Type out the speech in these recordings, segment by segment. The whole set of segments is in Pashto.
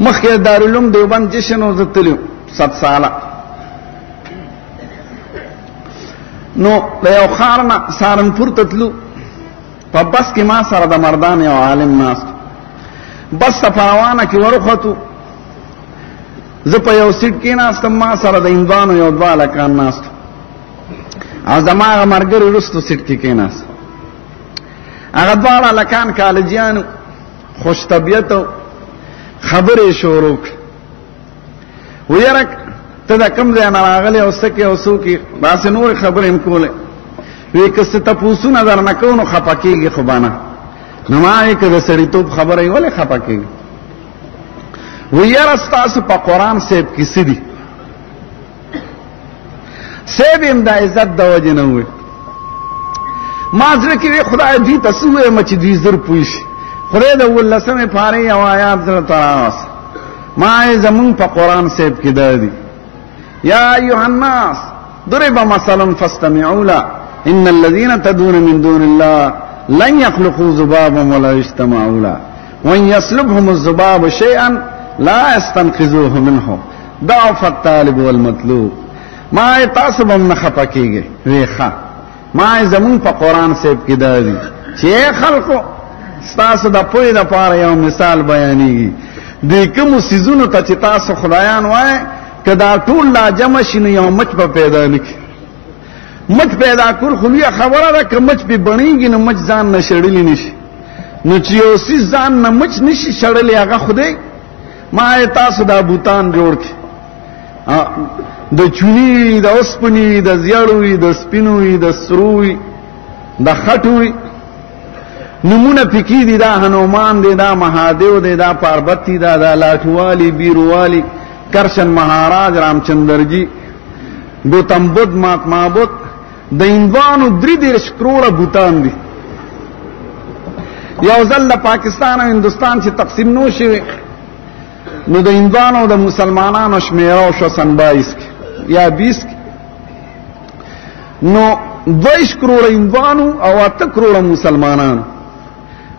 مخکې دارالعلوم دیوبند جشن و زه تللی 100 ساله نو د یو ښار نه سهارنپور ته تلو په بس کې ما سره د مردان یو عالم ناست بس ته په روانه کې ورخوتو زه په یو سیټ کې ناستم ما سره د هندوانو یو 2 هلکان ناستو او زما هغه ملګري وروستو سیټ کې کېناست هغه 2 هلکان کالجیانو خوش طبیعته خبرې شروع کړې ویره ته د کوم ځای نه راغلی او څه کې او څوک یې داسې نورې خبرې م کولې وی که څه تپوسونه درنه کوو نو خفه کېږي خو به نه نو ما وایي که د سړیتوب خبره یې ولې خفه کېږي وی یاره ستاسو په قرآن صاحب کې څه دي صاحب یم د عزت د وجې نه وویل ما زړه کې وی خدای دوی ته څه ووایم چې دوی زر پوه شي خدای د 18مې پارې یو آیات زړه ته راوست ما وایي زمونږ په قرآن صاحب کې دا دي یا ایها الناس ضرب مثلا فاستمعوا له ان الذين تدعون من دون الله لن يخلقوا ذبابا ولا يجتمعوا له وان يسلبهم الذباب شيئا لا يستنقذوه منه ضعف الطالب والمطلوب ما تاسو هم نه خپه کېږئ وی ښه ما زمونږ په قرآن صاحب کې دا دي چې خلکو ستاسو د پوهې دپاره یو مثال بیانېږي دې کومو څیزونو ته چې تاسو خدایان وایئ که دا ټول لا جمع شي نو یو مچ به پیدا نه کړي مچ پیدا کول خو لویه خبره ده که مچ پې بڼېږي نو مچ ځان نه شړلی نه شي نو چې یو څیز ځان نه مچ نه شي شړلی هغه خدای ما تاسو دا بوتان جوړ کړي د چوني وي د اوسپنې وي د زیړو وي د سپینو وي د سرو وي د خټو وي نمونه پکې دي دا هنومان دی دا مهادیو دی دا پاربتی دا دا لاټوالی بیروالی کرشن مهاراج رامچندرجی گوتم بدھ مہاتما بدھ د هندوانو 33 کروڑه بوتان دي یو ځل د پاکستان او هندوستان چې تقسیم نو شوی نو د هندوانو د مسلمانانو شمیره شو سن 22 یا 20 نو 22 کروڑه هندوانو او 8 کروڑه مسلمانانو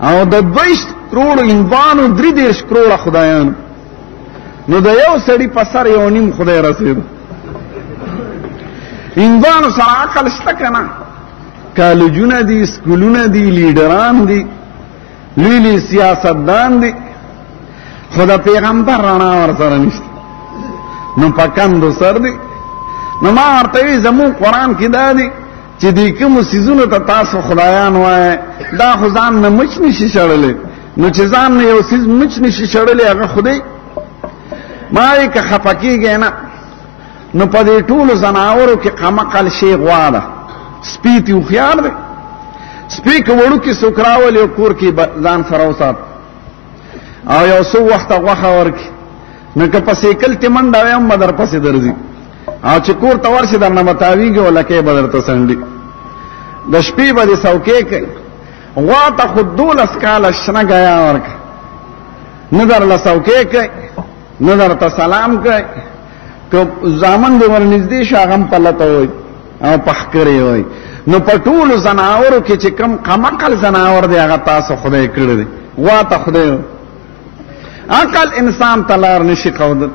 او د 22 کروڑه هندوانو 33 کروڑه خدایانو نو د یو سړي په سر یو نیم خدای رسېدو هندوانو سره عقل شته که نه کالجونه دي سکولونه دي لیډران دي لوی لوی سیاستدان دي خو د پیغمبر رڼا ورسره نشته نو په کندو سر دي نو ما ورته وي زموږ قرآن کې دا دي چې دې کومو څیزونو ته تاسو خدایان وایئ دا خو ځان نه مچ نشي شړلی نو چې ځان نه یو څیز مچ نشي شړلی هغه خدای ما وایي که خفه کېږئ نه نو په دې ټولو ځناورو کې قمقل شی غوا ده سپي تې هوښیار دی سپي که وړوکي څوک راولي او کور کې ځان سره وسات او یو څو وخته غوښه ورکړي نو که په سیکل کې منډه وی هم به در پسې درځي او چې کور ته ورشي درنه به تاویږي او لکۍ به درته څنډي د شپې به دې څوکۍ کوي غوا ته خو 12 کاله شنه ګیا ورکړه نه درله څوکۍ کوي نه درته سلام کوي که زامن دې ورنږدې شي هغه هم پلته وایي او پخکرې وایي نو په ټولو ځناورو کې چې کوم قمقل ځناور دی هغه تاسو خدای کړی دی غوا ته خدای عقل انسان ته لار نشي ښودلی